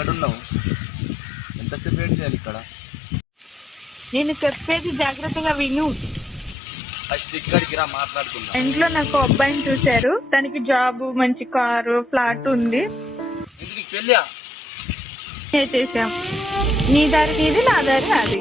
ఎక్కడున్నావు? ఎంతసేపు వెయిట్ చేయాలి ఇక్కడ? నేను చెప్పేది జాగ్రత్తగా విను. ఫస్ట్ ఇక్కడికి రా, మాట్లాడుకుందాం. ఇంట్లో నాకు అబ్బాయిని చూశారు, తనకి జాబ్, మంచి కారు, ఫ్లాట్ ఉంది. ఇంటికి పెళ్ళా చేసాం. నీ దారి నీది, నా దారి నాది.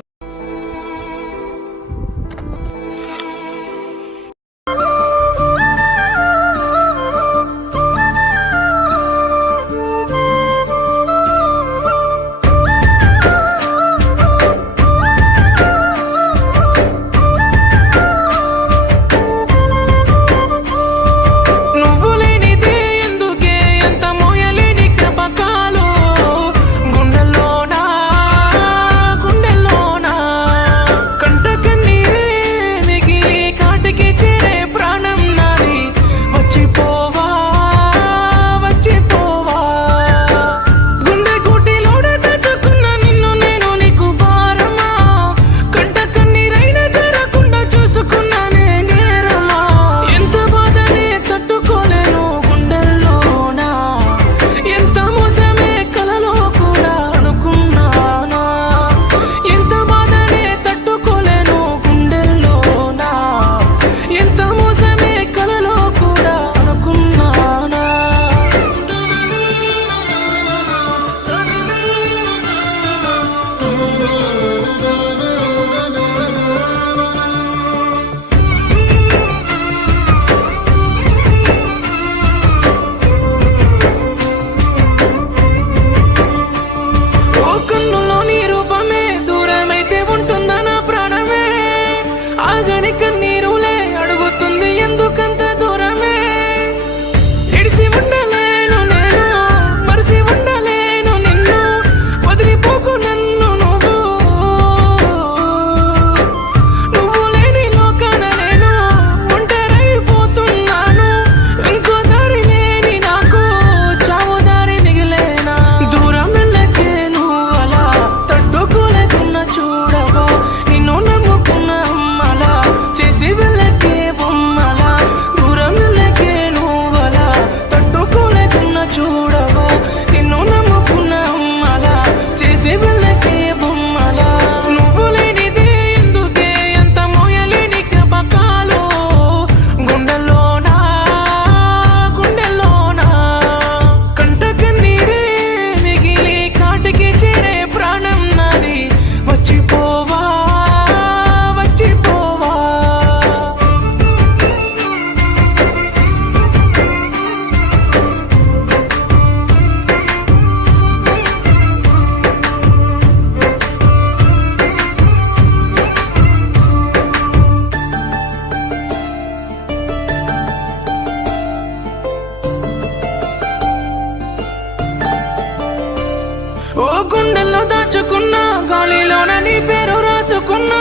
ఓ గుండెల్లో దాచుకున్నా, గాలిలోన నీ పేరు రాసుకున్నా,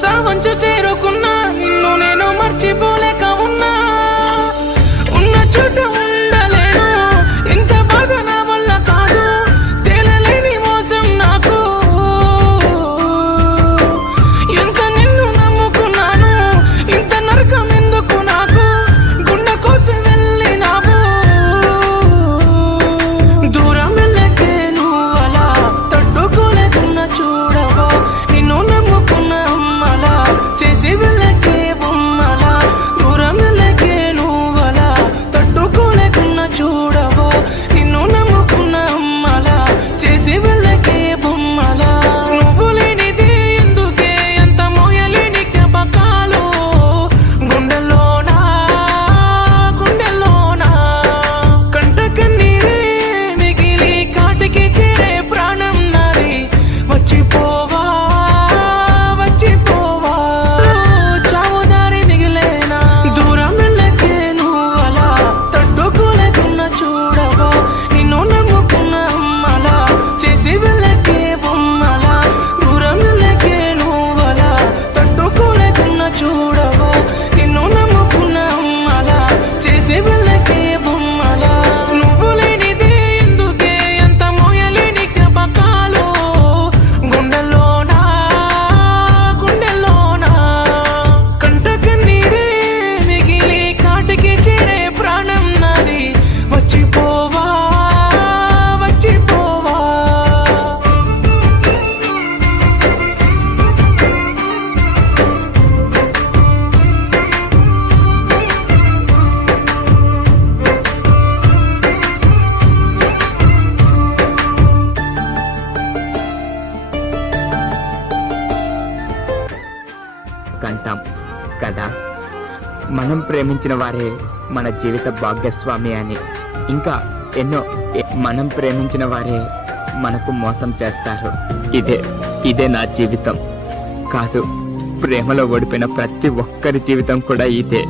సావంచు చేరుకున్నా, నిన్ను నేను మర్చిపోలేక ఉన్నా. ఉన్న చోట ఉండలేను, ఇంత బాధ నా వల్ల కాదు, తేలలేని మోసం నాకు. ఎంత నిన్ను నమ్ముకున్నాను, ఇంత నరకం ఎందుకు నాకు? గుండె కోసం వెళ్ళినావు, దూరం వెళ్ళకే నువ్వలా తట్టుకోలేకున్నా చూడవా, నిన్ను నమ్ముకున్న అమ్మలా చేసి వెళ్ళ కంటాం కదా. మనం ప్రేమించిన వారే మన జీవిత భాగ్యస్వామి అని, ఇంకా ఎన్నో మనం ప్రేమించిన వారే మనకు మోసం చేస్తారు. ఇదే నా జీవితం కాదు, ప్రేమలో ఓడిపోయిన ప్రతి ఒక్కరి జీవితం కూడా ఇదే.